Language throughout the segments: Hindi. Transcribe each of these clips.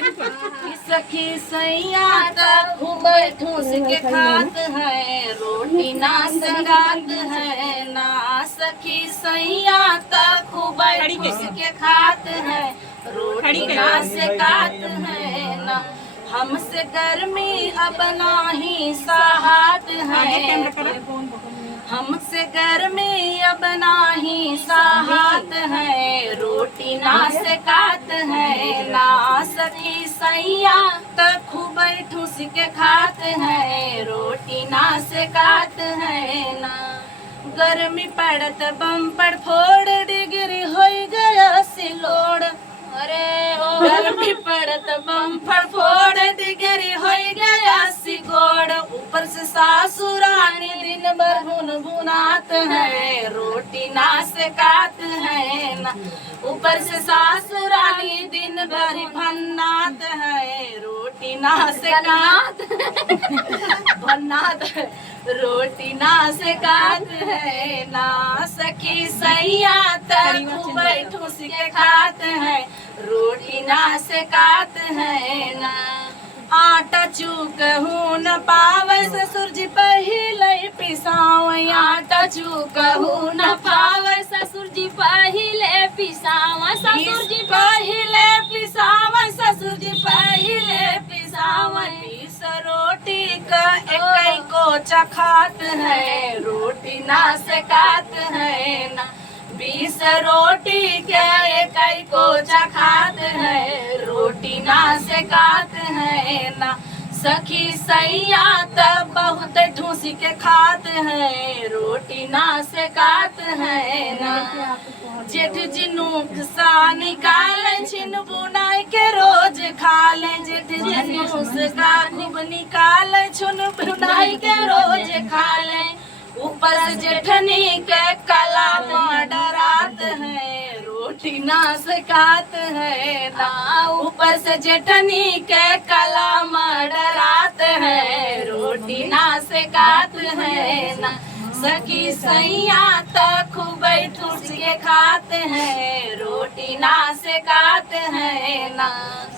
सखी सैया तक खूब ठूस के खात है, रोटी ना संगात है ना। सखी सैया तक खूब ठूस के खात है, रोटी ना सेकात है ना। हमसे गर्मी अब नाही सहात है, हमसे गर्मी अब नाही सहात है, रोटी ना सेकात है ना। सखी सैया तक खूब ठूस के खात है, रोटी ना सेकात है ना। गर्मी पड़त बम्पर फोड़ डिग्री हो गया सिलोड़, अरे गर्मी पड़त बम्पर फोड़ डिग्री हो गया सिगोड़। ऊपर से सासुरानी दिन भर भुनात है, रोटी ना सेकात है ना। ऊपर से सासुरानी दिन भर भन्नात है, रोटी ना सेकात भन्नात है, रोटी ना सेकात है ना। सखी सैया तक खूब ठूस के खात है, रोटी ना सेकात है ना। आटा चूक हूँ न पावे ससुर जी पहिले पिसाव, आटा चूक हूँ न पावे ससुर जी पहिले पिसाव, ससुर जी पहिले पिसाव, ससुर जी पहिले पिसाव। पीस रोटी का एक को चखात है, रोटी ना सेकात है ना। 20 रोटी के एक को चखात है, रोटी ना सेकात है ना। सखी सैया तब बहुत ठूसी के खात है, रोटी ना सेकात है ना। जेठ जिनुक सा निकाले छिन बुनाई के रोज खा ले, जेठ जिनुक सा खूब निकाले छुन बुनाई के रोज खा ले। ऊपर से जेठनी के कला डरात है, रोटी ना सेकात है ना। ऊपर से जेठनी के कला डरात है, रोटी ना सेकात है ना। सखी सैया तक खूब ठूस के खाते हैं, रोटी ना सेकात है ना।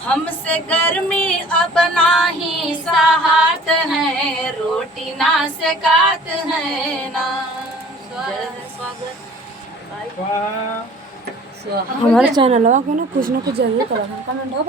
हमसे गर्मी अब नाही सहात है, रोटी ना सेकात है ना। हमारे चैनल को ना कुछ जरूर करो, कमेंट हो